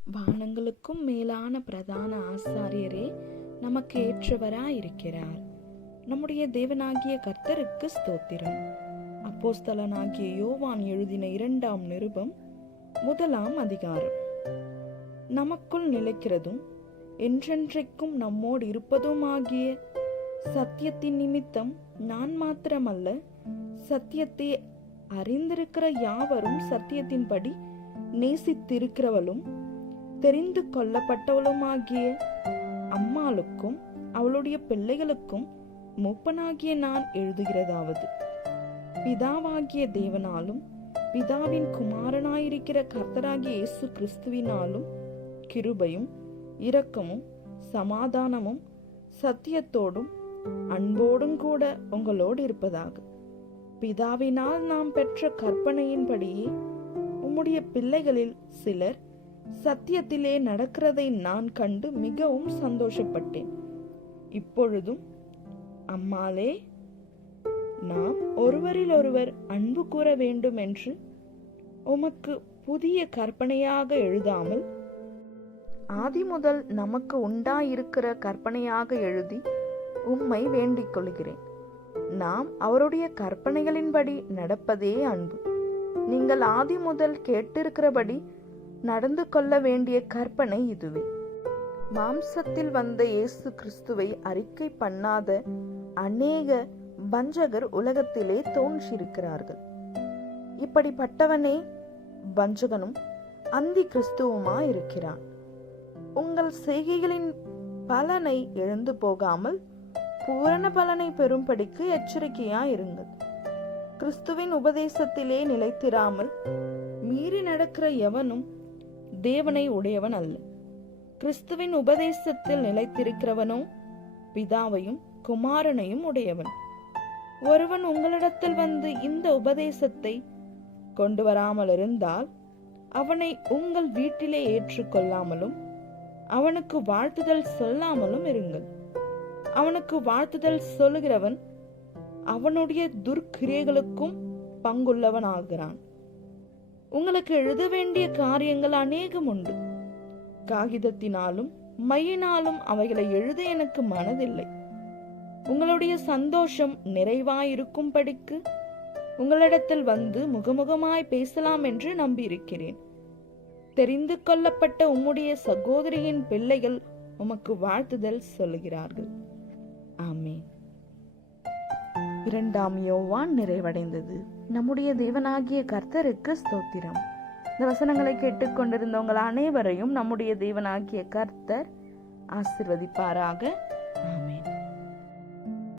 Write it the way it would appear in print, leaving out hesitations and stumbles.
வானங்களுக்கும் மேலான பிரதான ஆசாரியரே நமக்கு ஏற்றவராயிருக்கிறார். நம்முடைய தேவனாகிய கர்த்தருக்கு ஸ்தோத்திரம். அப்போஸ்தலனாகிய யோவான் எழுதின 2ஆம் நிருபம் 1ஆம் அதிகாரம். நமக்குள் நிலைக்கிறதும் என்றென்றைக்கும் நம்மோடு இருப்பதுமாகிய சத்தியத்தின் நிமித்தம் நான் மாத்திரமல்ல, சத்தியத்தை அறிந்திருக்கிற யாவரும் சத்தியத்தின்படி நேசித்திருக்கிறவளும் தெரிந்து கொள்ளப்பட்டவளுமாகிய அம்மாளுக்கும் அவளுடைய பிள்ளைகளுக்கும் மூப்பனாகிய நான் எழுதுகிறதாவது, பிதாவாகிய தேவனாலும் பிதாவின் குமாரனாயிருக்கிற கர்த்தராகிய இயேசு கிறிஸ்துவினாலும் கிருபையும் இரக்கமும் சமாதானமும் சத்தியத்தோடும் அன்போடும் கூட உங்களோடு இருப்பதாக. பிதாவினால் நாம் பெற்ற கற்பனையின்படியே உம்முடைய பிள்ளைகளில் சிலர் சத்தியத்திலே நடக்கிறதை நான் கண்டு மிகவும் சந்தோஷப்பட்டேன். இப்பொழுதும் அம்மாளே, நாம் ஒருவரில் ஒருவர் அன்பு கூற வேண்டும் என்று உமக்கு புதிய கற்பனையாக எழுதாமல் ஆதி முதல் நமக்கு உண்டாயிருக்கிற கற்பனையாக எழுதி உம்மை வேண்டிக் கொள்கிறேன். நாம் அவருடைய கற்பனைகளின்படி நடப்பதே அன்பு. நீங்கள் ஆதி முதல் கேட்டிருக்கிறபடி நடந்து கொள்ள வேண்டிய கற்பனை இதுவே. மாம்சத்தில் வந்த இயேசு கிறிஸ்துவை அறிக்கை பண்ணாத அநேக வஞ்சகர் உலகத்திலே தோன்றியிருக்கிறார்கள். இப்படிப்பட்டவனே வஞ்சகனும் அந்தி கிறிஸ்துவுமா இருக்கிறான். உங்கள் செய்கைகளின் பலனை இழந்து போகாமல் பூரண பலனை பெறும்படிக்கு எச்சரிக்கையா இருங்கள். கிறிஸ்துவின் உபதேசத்திலே நிலைத்திராமல் மீறி நடக்கிற எவனும் தேவனை உடையவன் அல்ல. கிறிஸ்துவின் உபதேசத்தில் நிலைத்திருக்கிறவனோ பிதாவையும் குமாரனையும் உடையவன். ஒருவன் உங்களிடத்தில் வந்து இந்த உபதேசத்தை கொண்டு வராமல் இருந்தால் அவனை உங்கள் வீட்டிலே ஏற்றுக்கொள்ளாமலும் அவனுக்கு வாழ்த்துதல் சொல்லாமலும் இருங்கள். அவனுக்கு வாழ்த்துதல் சொல்லுகிறவன் அவனுடைய துர்க்கிரியைகளுக்கும் பங்குள்ளவன் ஆகிறான். உங்களுக்கு எழுத வேண்டிய காரியங்கள் அநேகம் உண்டு. காகிதத்தினாலும் மையினாலும் அவைகளை எழுத எனக்கு மனதில்லை. உங்களுடைய சந்தோஷம் நிறைவாயிருக்கும்படிக்கு உங்களிடத்தில் வந்து முகமுகமாய் பேசலாம் என்று நம்பியிருக்கிறேன். தெரிந்து கொள்ளப்பட்ட உம்முடைய சகோதரியின் பிள்ளைகள் உமக்கு வாழ்த்துதல் சொல்லுகிறார்கள். ஆமென். 2ஆம் யோவான் நிறைவடைந்தது. நம்முடைய தேவனாகிய கர்த்தருக்கு ஸ்தோத்திரம். இந்த வசனங்களை கேட்டுக்கொண்டிருந்தவங்கள் அனைவரையும் நம்முடைய தேவனாகிய கர்த்தர் ஆசீர்வதிப்பாராக.